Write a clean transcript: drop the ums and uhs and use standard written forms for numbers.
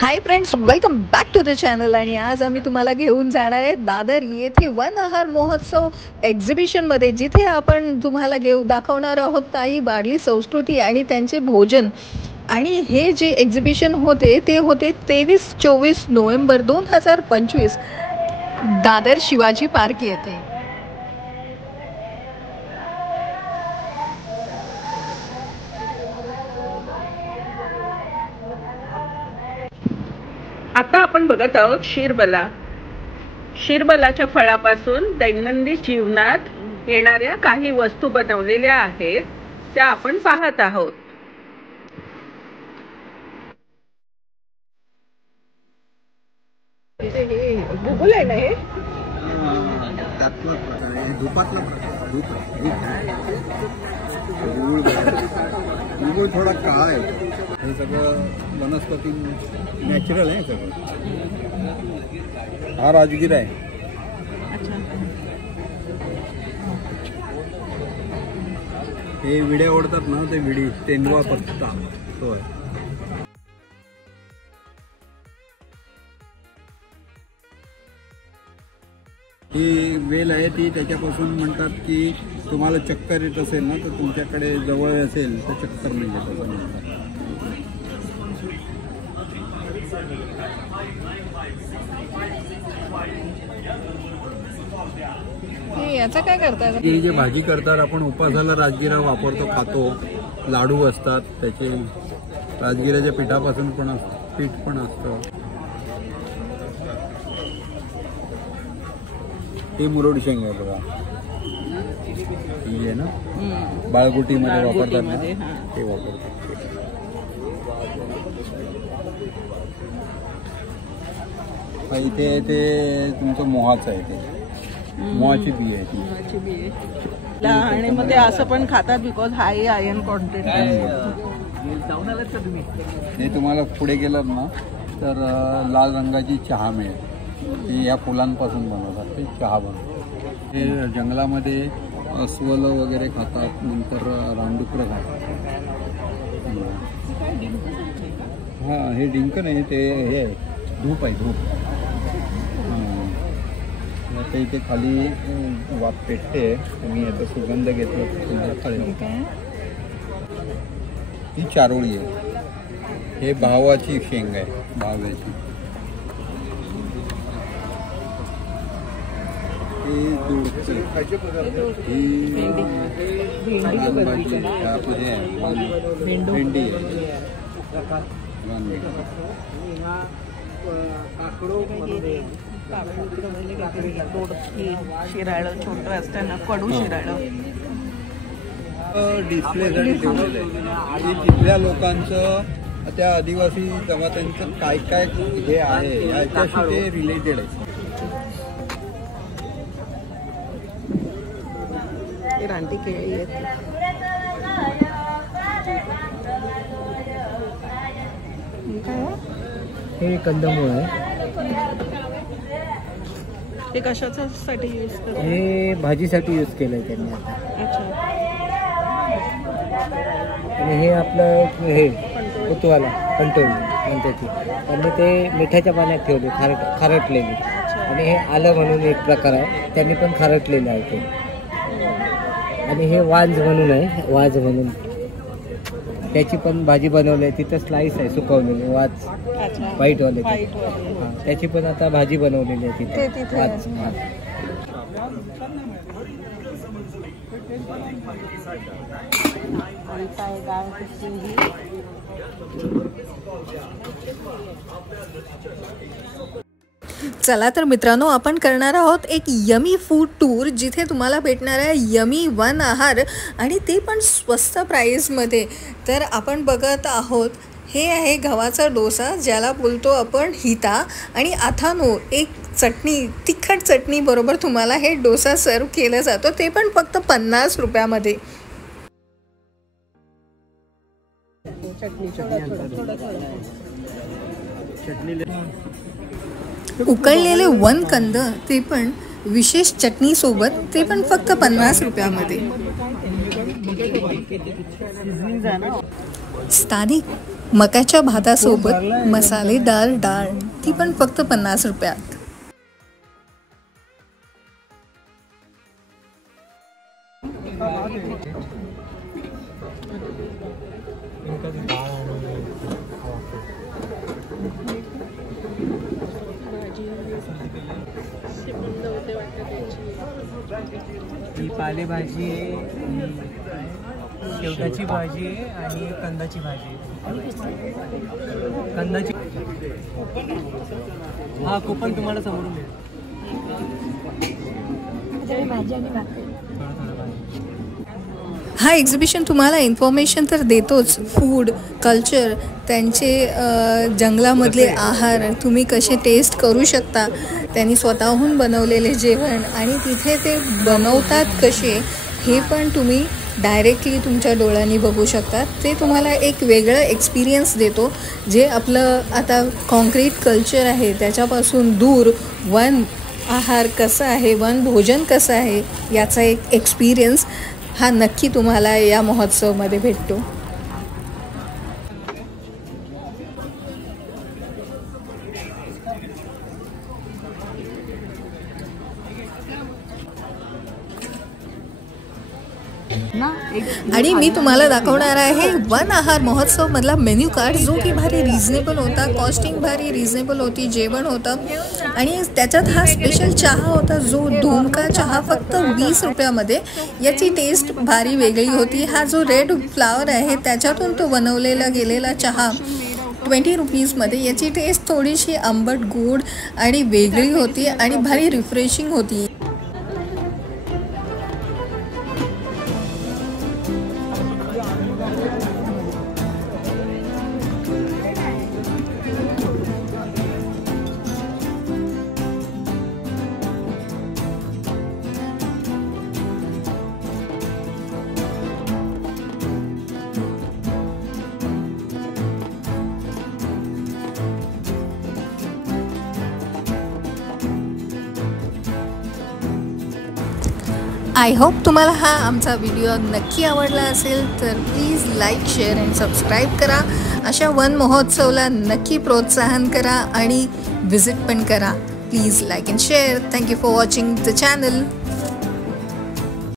High friends, welcome back to the channel. आणि आज आम्ही तुम्हाला घेऊन जाणार आहे दादर येथे वन आहार महोत्सव एक्झिबिशनमध्ये, जिथे आपण तुम्हाला दाखवणार आहोत काही बारली संस्कृती आणि त्यांचे भोजन. आणि हे जे एक्झिबिशन होते ते होते 23-24 नोव्हेंबर 2025 दादर शिवाजी पार्क येथे. आता आपण बघत आहोत शिरबला. शिरबलाच्या फळापासून दैनंदिन जीवनात येणाऱ्या काही वस्तू बनवलेल्या आहेत, त्या आपण पाहत आहोत. गुगल आहे ना हे? गुळ थोडा काळा आहे. हे सगळं वनस्पती नॅचरल आहे सगळं. हा राजगिर आहे. हे विडे ओढतात ना, ते विडी तेंदुआ पत्ता तो आहे. ही वेल आहे ती त्याच्यापासून म्हणतात की तुम्हाला चक्कर येत असेल ना, तर तुमच्याकडे जवळ असेल तर चक्कर नाही येत असं म्हणतात. याचा काय करतात? ही जी भाजी करतात आपण उपासाला राजगिरा वापरतो, खातो. लाडू असतात त्याचे, राजगिराच्या पिठापासून पण पीठ पण असतं. ही मुरड शेंग आहे बघा, ही आहे ना बाळगुटीमध्ये वापरतात ना, ते वापरतात. इथे ते तुमचं मोहाचं आहे, ते मोहाची बी आहे ती. आणि मग ते असं पण खातात बिकॉज हाय आयर्न कॉन्टेंट. हे तुम्हाला पुढे गेलात ना तर लाल रंगाची चहा मिळेल. ते या फुलांपासून बनवतात, ते चहा बनवतात. हे जंगलामध्ये अस्वल वगैरे खातात, नंतर रानडुकरं खातात. हां, हे डिंक नाही, ते हे आहे, धूप आहे, धूप. आता इथे खाली वाफ पेटते. तुम्ही याचा सुगंध घेतला तर तुम्हाला कळेल. ही चारोळी आहे. हे भावाची शेंग आहे, भाव्याची. ही भेंडी आहे. शिराळ छोटं असताना कडू शिराळ डिस्प्लेसाठी ठेवलेलं आहे. तिथल्या लोकांचं, त्या आदिवासी जमात्यांचं काय काय हे आहे याच्याशी ते रिलेटेड आहे. रानटी केळी आहेत. हे कंदमूळ आहे. हे कशासाठी यूज करतात? हे भाजीसाठी यूज केलंय त्यांनी आता. अच्छा. आणि हे आपलं हे कुतवाला कंटोल म्हणतात ती, त्यांनी ते मिठाच्या पाण्यात ठेवले, खारटलेले. आणि हे आलं म्हणून एक प्रकार आहे, त्यांनी पण खारटलेलं आहे ते. आणि हे वांज म्हणून आहे, वाज म्हणून, त्याची पण भाजी बनवली आहे. तिथं स्लाइस आहे सुकवलेली, वाज व्हाईटवाले. हां, त्याची पण आता भाजी बनवलेली आहे तिथे, वाज. चला तर मित्रांनो, आपण करणार आहोत एक यमी फूड टूर, जिथे तुम्हाला भेटणार आहे यमी वन आहार, आणि ते पण स्वस्त प्राईसमध्ये. तर आपण बघत आहोत, हे आहे गव्हाचा डोसा, ज्याला बोलतो आपण हिता. आणि अथानो एक चटणी, तिखट चटणी बरोबर तुम्हाला हे डोसा सर्व केला जातो, ते पण फक्त 50 रुपयामध्ये. उकळलेले वनकंद, ते पण विशेष चटणी सोबत, ते पण फक्त 50 रुपयामध्ये. स्थानिक मक्याच्या भातासोबत मसालेदार डाळ, ती पण फक्त 50 रुपयात. ही पालेभाजी आहे, शेवटाची भाजी आहे आणि कंदाची भाजी आहे. कंदाची हा कुपन तुम्हाला समोरून मिळेल. हा एक्झिबिशन तुम्हाला इन्फॉर्मेशन तर देतोच, फूड कल्चर, त्यांचे जंगलामधले आहार तुम्ही कसे टेस्ट करू शकता, त्यांनी स्वतःहून बनवलेले जेवण आणि तिथे ते बनवतात कसे हे पण तुम्ही डायरेक्टली तुमच्या डोळ्यांनी बघू शकतात. ते तुम्हाला एक वेगळं एक्सपिरियन्स देतो, जे आपलं आता कॉन्क्रीट कल्चर आहे त्याच्यापासून दूर वन आहार कसा आहे, वन भोजन कसं आहे याचा एक एक्सपिरियन्स हा नक्की तुम्हाला या महोत्सवामध्ये भेटतो. आणि मी तुम्हाला दाखवणार आहे वन आहार महोत्सव मधला मेन्यू कार्ड, जो की भारी रिझनेबल होता, कॉस्टिंग भारी रिझनेबल होती, जेवण होतं आणि त्याच्यात हा स्पेशल चहा होता जो धूमका चहा फक्त 20 रुपयामध्ये. याची टेस्ट भारी वेगळी होती. हा जो रेड फ्लावर आहे त्याच्यातून तो बनवलेला गेलेला चहा 20 रुपीजमध्ये. याची टेस्ट थोडीशी आंबट गोड आणि वेगळी होती आणि भारी रिफ्रेशिंग होती. आय होप तुम्हाला हा आमचा व्हिडिओ नक्की आवडला असेल, तर please like, share and subscribe करा. अशा वन महोत्सवला नक्की प्रोत्साहन करा आणि विजिट पण करा. Please like and share. Thank you for watching the channel.